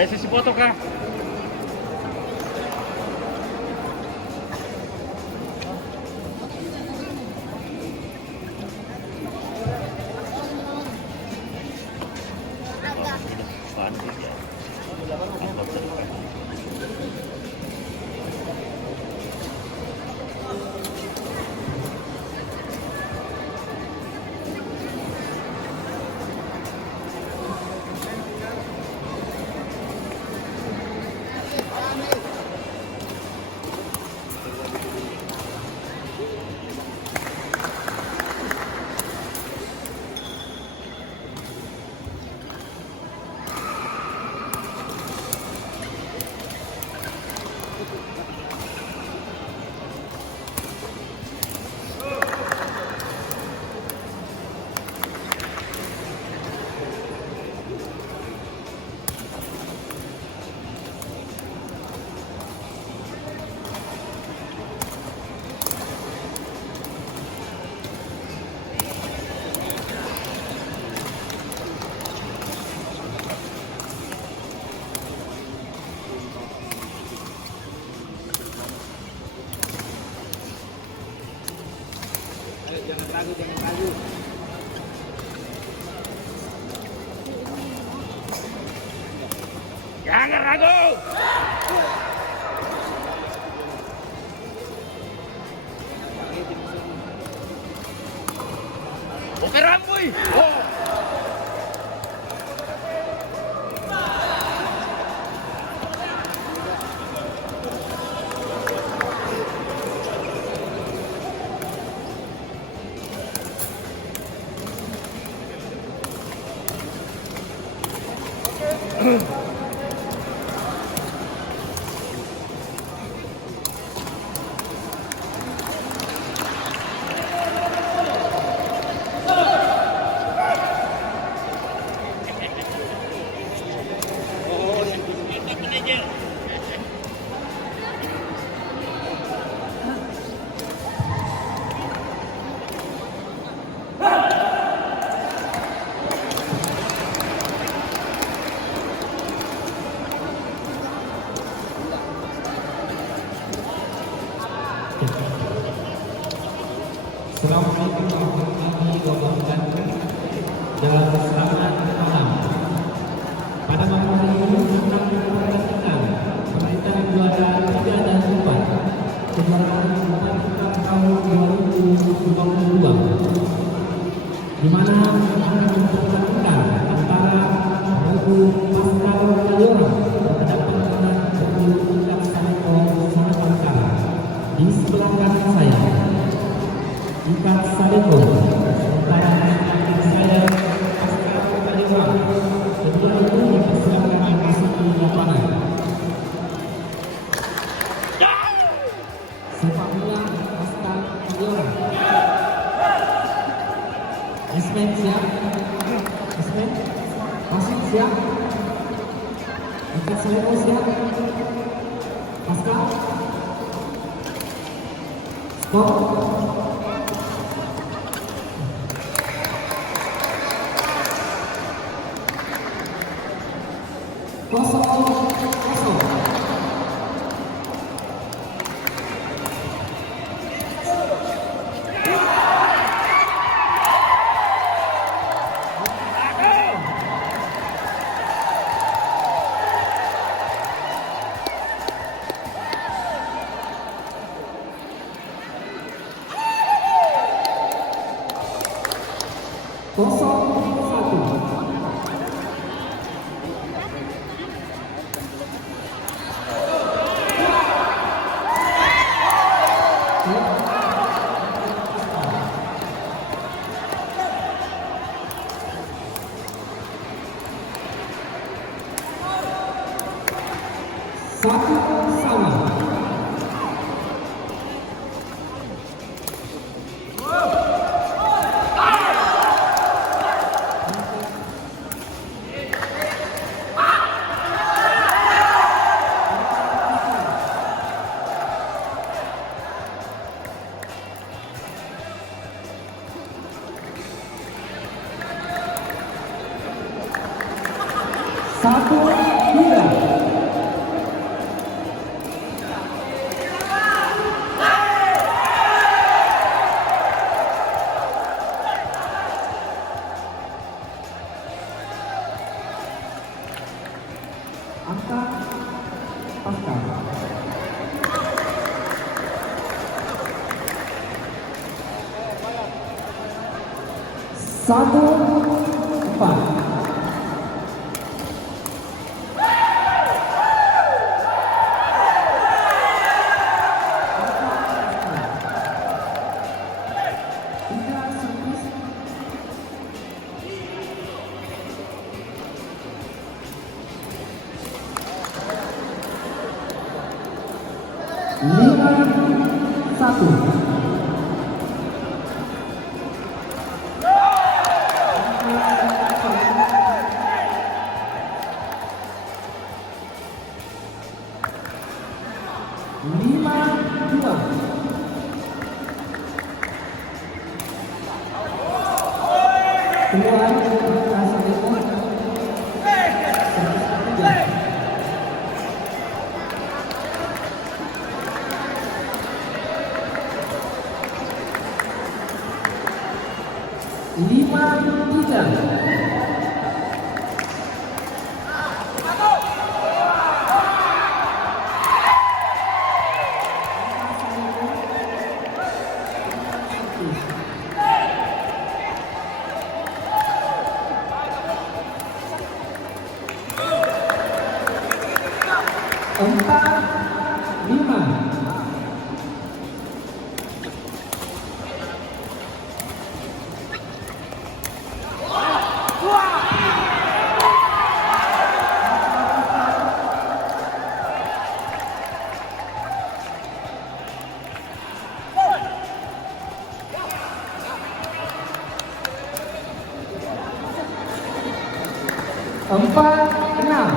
Ada sesi foto kah? Jangan ragu, jangan ragu. Jangan ragu. Oke Ramboy. Oh. Assalamualaikum warahmatullahi wabarakatuh. Dalam selamat malam. Pada malam hari ini kita memperhatikan pemerintah juara 3 dan 4 kejuaraan Super tahun 2022, di mana akan memperhatikan antara Rabu Pascal Mayora berhadapan dengan Rabu Ikat Saneko Sanakala. Di sebelah kanan saya Ikat Saneko, sementara saya Pascal Mayora. Kedua itu dipersilakan masuk ke lapangan. Sepak bola Pascal Mayora. Ismen siap? Ismen? Masih siap? Ikat Saneko siap? Pascal? Stop. Kosong. Satu sama. Satu, dua. Pascal. 1-4. Lima satu. Lima dua. Keluar rasa itu. 5-3. Empat lima. Empat enam.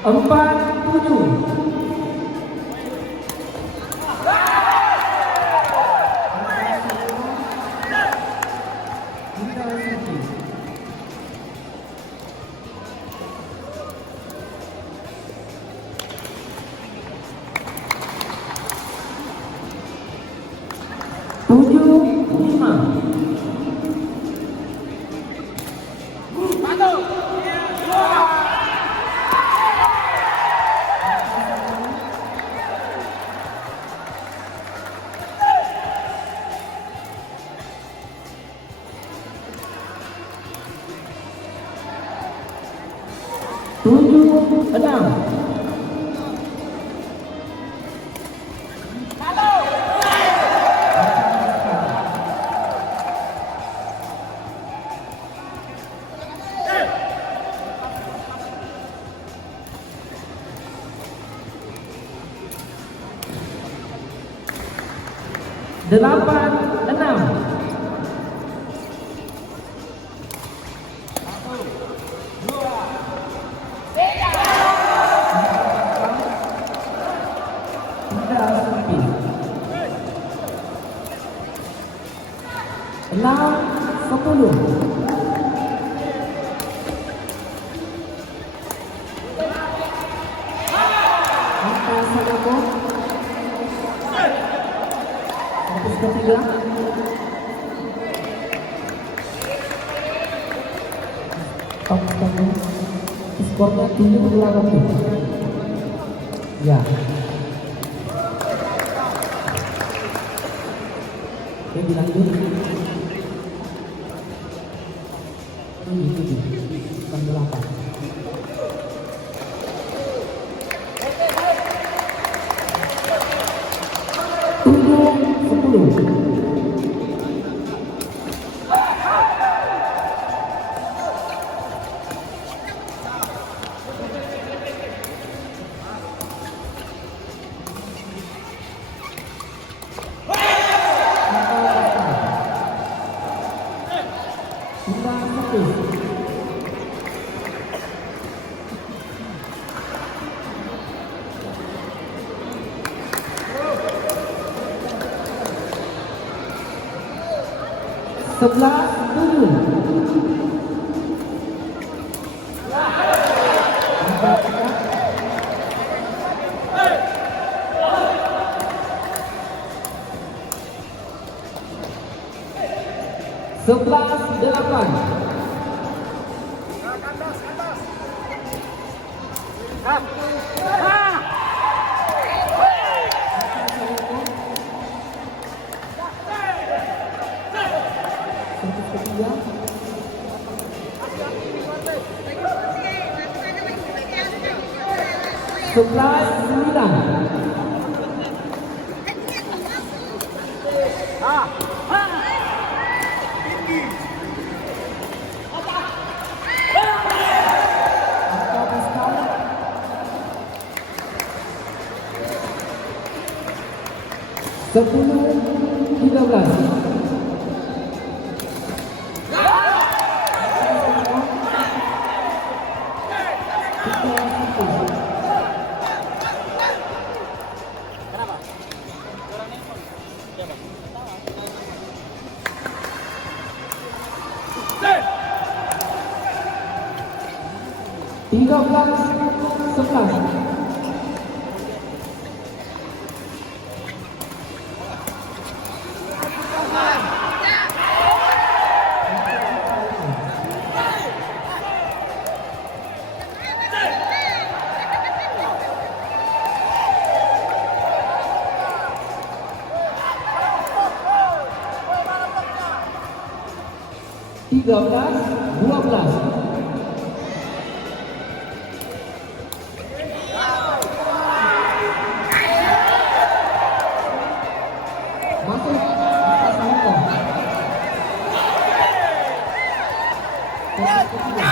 Empat tujuh. Tujuh lima. Tujuh enam. Delapan enam. Enam sepuluh. Angka Sadako. Fokus ketiga. Skornya 7-8. Ya. Oke, dilanjut. Ini 8. Tujuh 10. Sebelas 7. 11-8. Servis ketiga. 11-9. Sepuluh 13. Tiga belas 11. Tiga belas 12. Masuk atas Hongkong. Servis ketiga.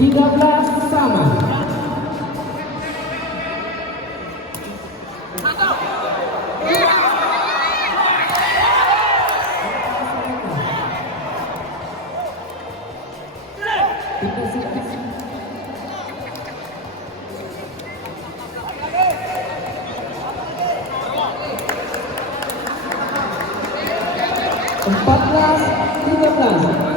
Tiga belas sama. Empat belas 13.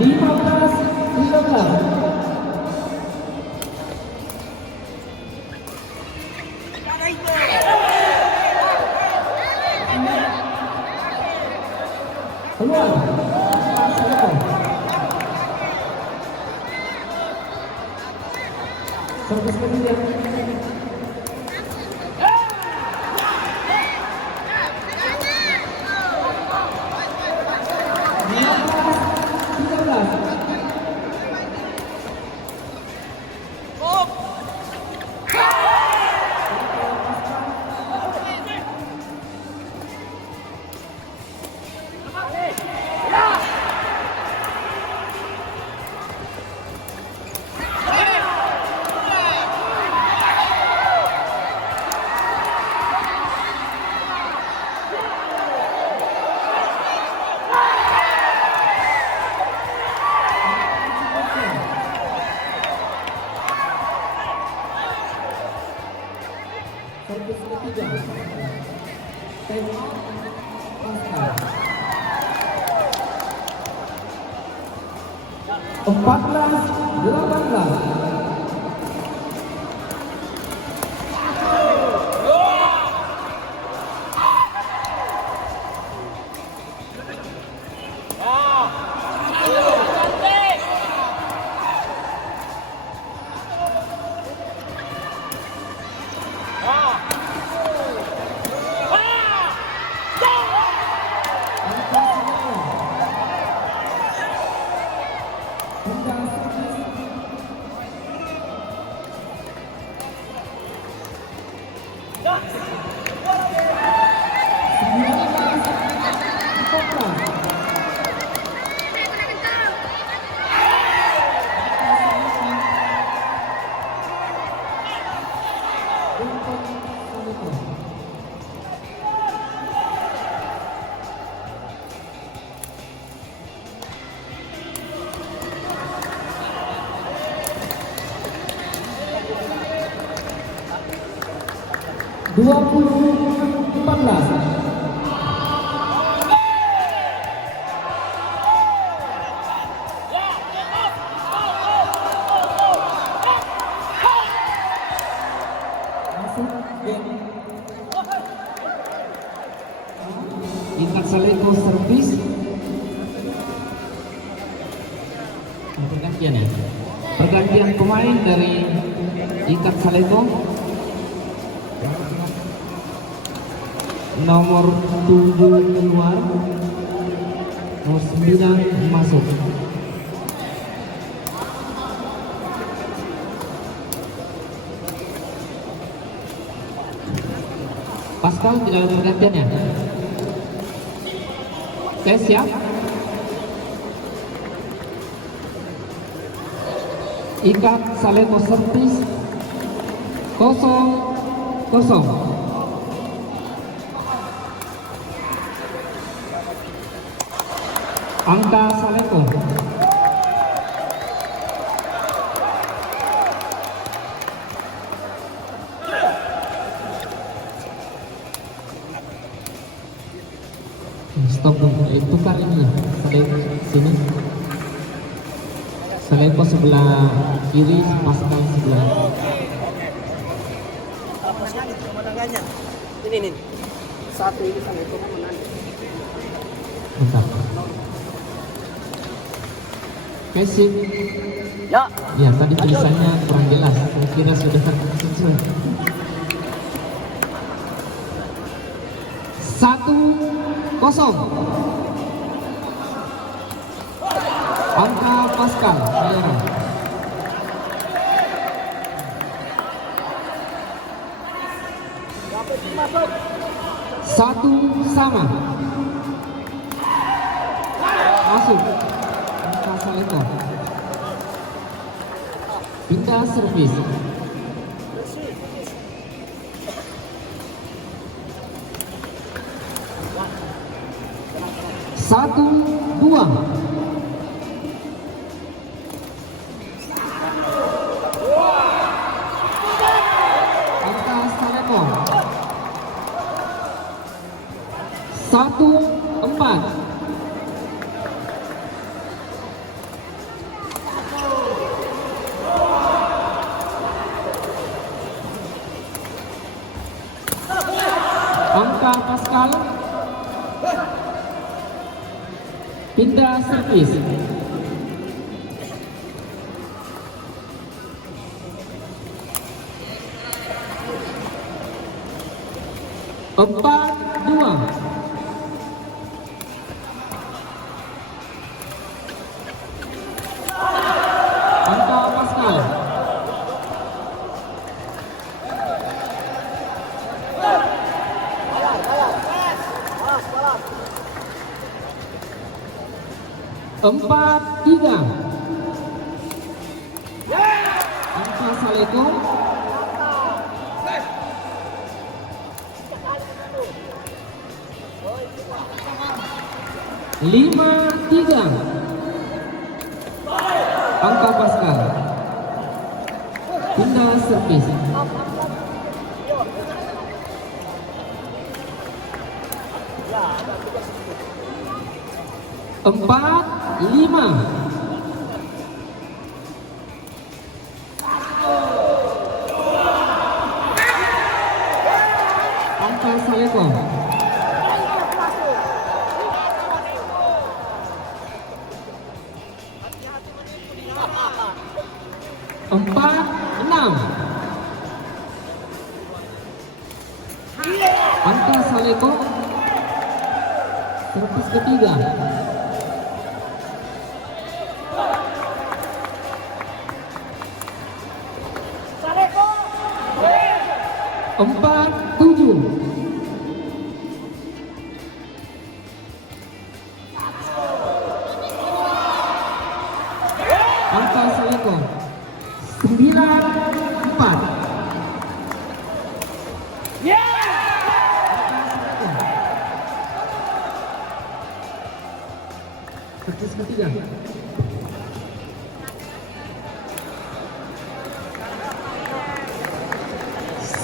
Lima belas 13. Keluar. Servis ketiga. Servis ketiga. Pascal. 14-18. 20-14. Ikat Saleko servis. Pergantian ya. Pergantian pemain dari Ikat Saleko. Nomor 7 keluar, nomor 9 masuk. Pascal tidak ada pergantiannya. Oke, siap. Ikat Saleko servis 0-0. Angka Saleko. Stop dulu, tukar ini lah. Saleko sini. Saleko sebelah kiri, Pascal sebelah. Ini satu ini Saleko kan menang. Mantap. Kasih. Ya. Ya, tadi tulisannya kurang jelas. Saya kira sudah sesuai. 1-0. Angka Pascal. Sayang. 1 sama. Masuk. Angka Saleko. Pindah servis. Satu, dua. Angka Saleko. 1-4. Angka Pascal. Pindah servis. Empat, dua. Angka Pascal. Empat, tiga. Angka Saleko. Lima, tiga. Angka Pascal. Pindah servis. Empat, lima. Angka Saleko. Empat, enam. Angka Saleko. Servis ketiga. Empat, tujuh. Angka Saleko. 9-4. Servis ketiga.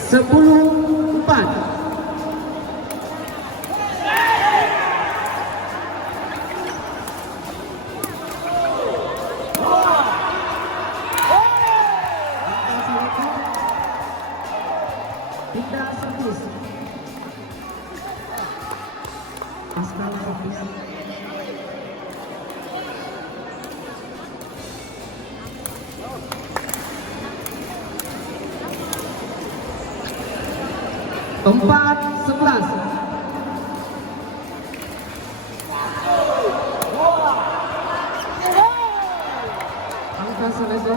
10-4. Empat 11. Angka Saleko.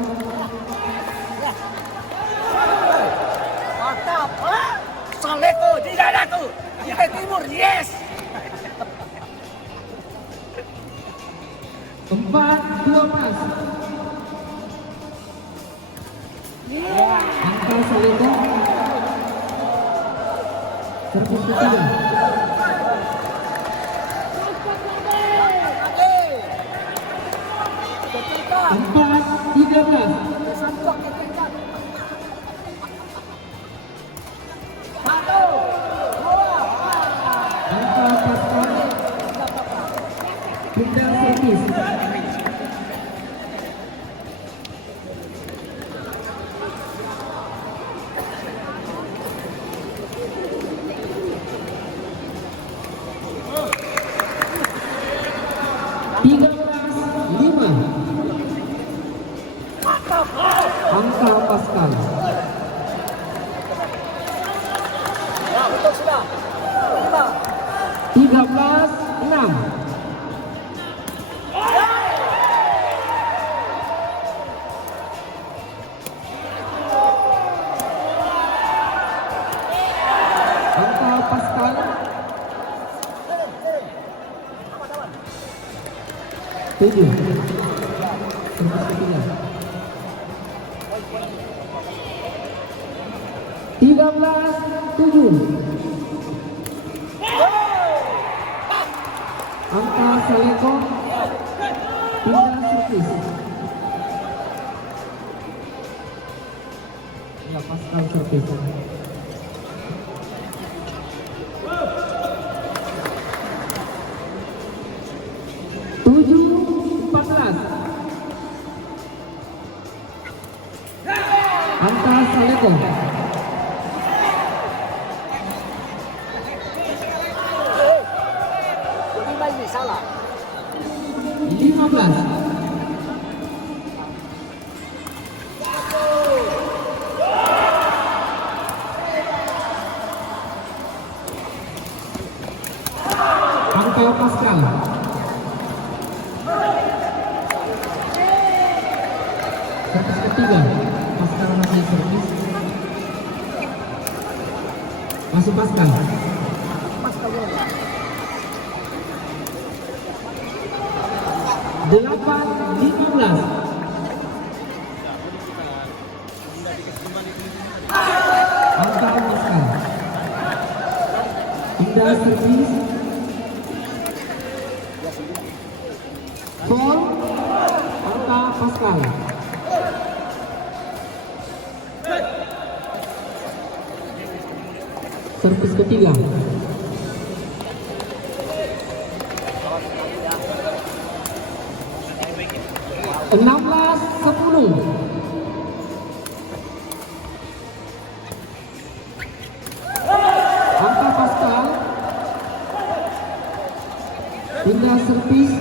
Mantap. Saleko di dadaku. Jawa Timur, yes. 4-12. Angka Saleko. Servis ketiga. Empat 13. Angka Pascal. Pindah servis. Angka Pascal. Ya, betul sudah. 13-6. Angka Pascal. 7. Servis ketiga. 13-7. Angka Saleko. Pindah servis. Ya, Pascal servis. 7-14. Angka Saleko. Ini salah. 15. Angka Pascal. Servis ketiga. Pascal masih servis. Masuk Pascal. 8-15. Angka Pascal. Pindah servis. Ball. Angka Pascal. Servis ketiga. 16-10. Angka Pascal. Pindah servis.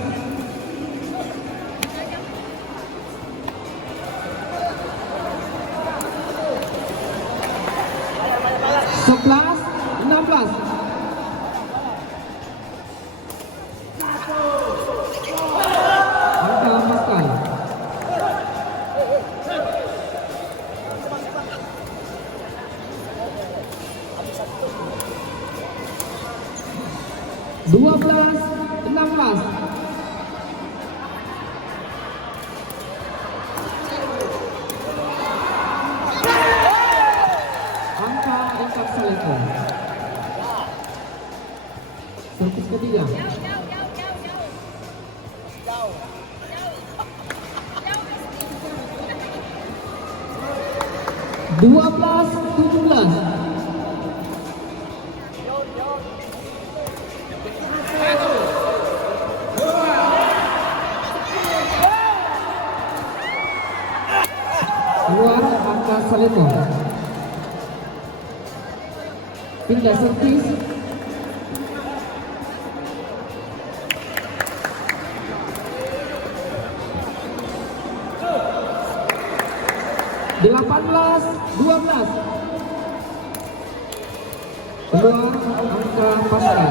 Sebelas 16. Angka Pascal. 12-16. Angka Ikat Saleko. Servis ketiga. 12-17. Keluar Angka Saleko. Pindah servis. 18-12. Keluar angka Pascal.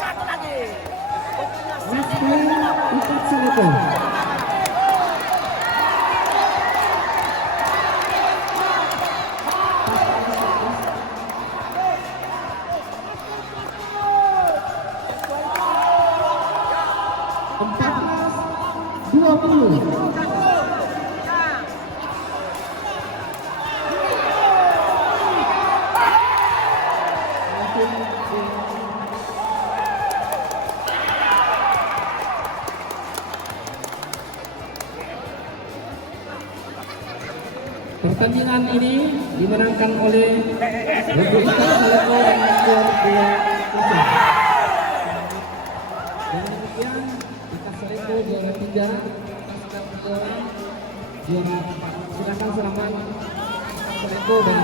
Satu lagi. Next point Ikat Saleko. Empat 20. Pertandingan ini dimenangkan oleh Regu Ikat Saleko dengan skor 2-0. Dengan demikian Ikat Saleko juara 3, Pascal juara 4. Silakan selamat Ikat Saleko dan